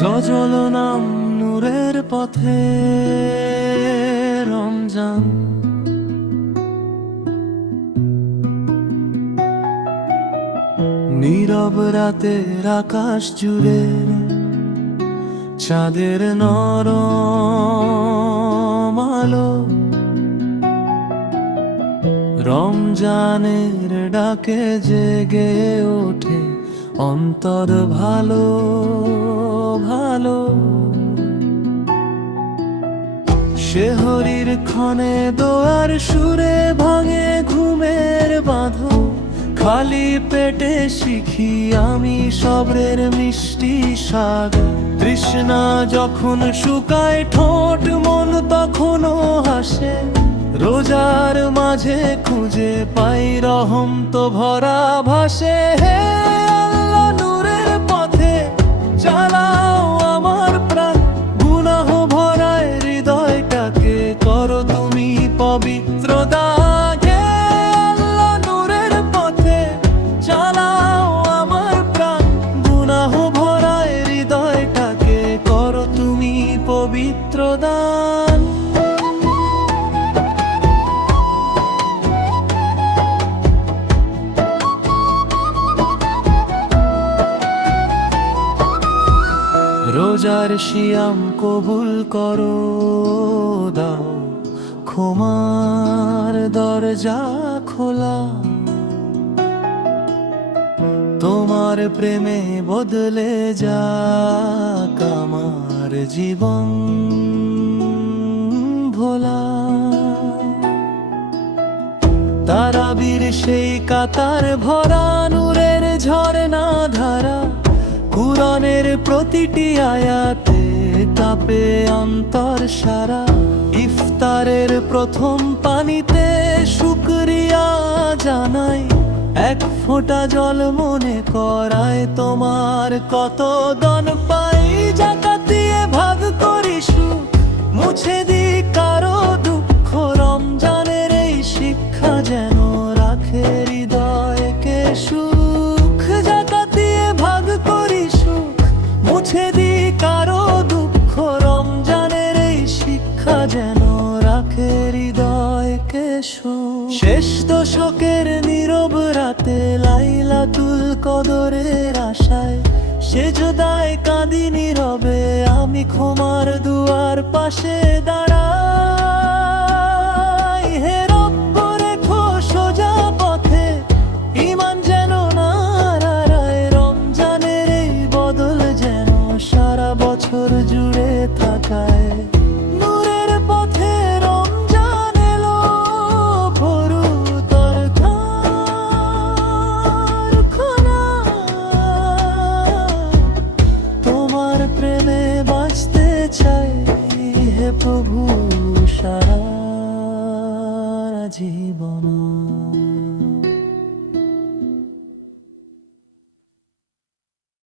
সজল নাম নূরের পথে রমজান, নীরব রাতের আকাশ জুড়ে চাঁদের নরম আলো, রমজানের ডাকে জেগে ওঠে অন্তর ভালো ভালো। শেহরির ক্ষণে দোয়ার সুরে ভাঙে ঘুমের বাঁধন, খালি পেটে শিখি আমি সবরের মিষ্টি স্বাদ। তৃষ্ণা যখন শুকায় ঠোঁট মন তখনও হাসে, রোজার মাঝে খুঁজে পাই রহম তো ভরা ভাসে। হে আল্লাহ নূরের পথে চালাও আমার প্রাণ, গুনাহ ভরায় হৃদয়টাকে করো তুমি পবিত্র দান। হে আল্লাহ নূরের পথে চালাও আমার প্রাণ, গুনাহ ভরায় হৃদয়টাকে করো তুমি পবিত্র দান। রোজার শিয়াম কবুল করো, দাও ক্ষমার দরজা খোলা, তোমার প্রেমে বদলে যাক আমার জীবন ভোলা। তারাবির সেই কাতার ভরা নূরের ঝরনা ধারা, কুরআনের প্রতিটি আয়াতে কাঁপে অন্তর সারা। ইফতারের প্রথম পানিতে শুকরিয়া জানাই, এক ফোঁটা জল মনে করায় তোমার কত দান পাই। যাকাত দিয়ে ভাগ করি সুখ, মুছে দি কারো দুঃখ, রমজানের এই শিক্ষা যেন রাখে হৃদয়কে সুখ। যাকাত দিয়ে ভাগ করি সুখ, মুছে দি কারো দুঃখ, রমজানের এই শিক্ষা যেন রাখে হৃদয়কে সুখ। শেষ দশকের নীরব রাতে লাইলাতুল কদরের আশায়, সেজদায় কাঁদি নীরবে আমি ক্ষমার দুয়ার পাশে দাঁড়াই। হে রব্ব রেখো সোজা পথে ঈমান যেন না হারায়, রমজানের এই বদল যেন সারা বছর জুড়ে থাকায়। নূরের পথে রমজান এলো, ভরু দরকার খোলা, তোমার প্রেমে বাঁচতে চাই হে প্রভু।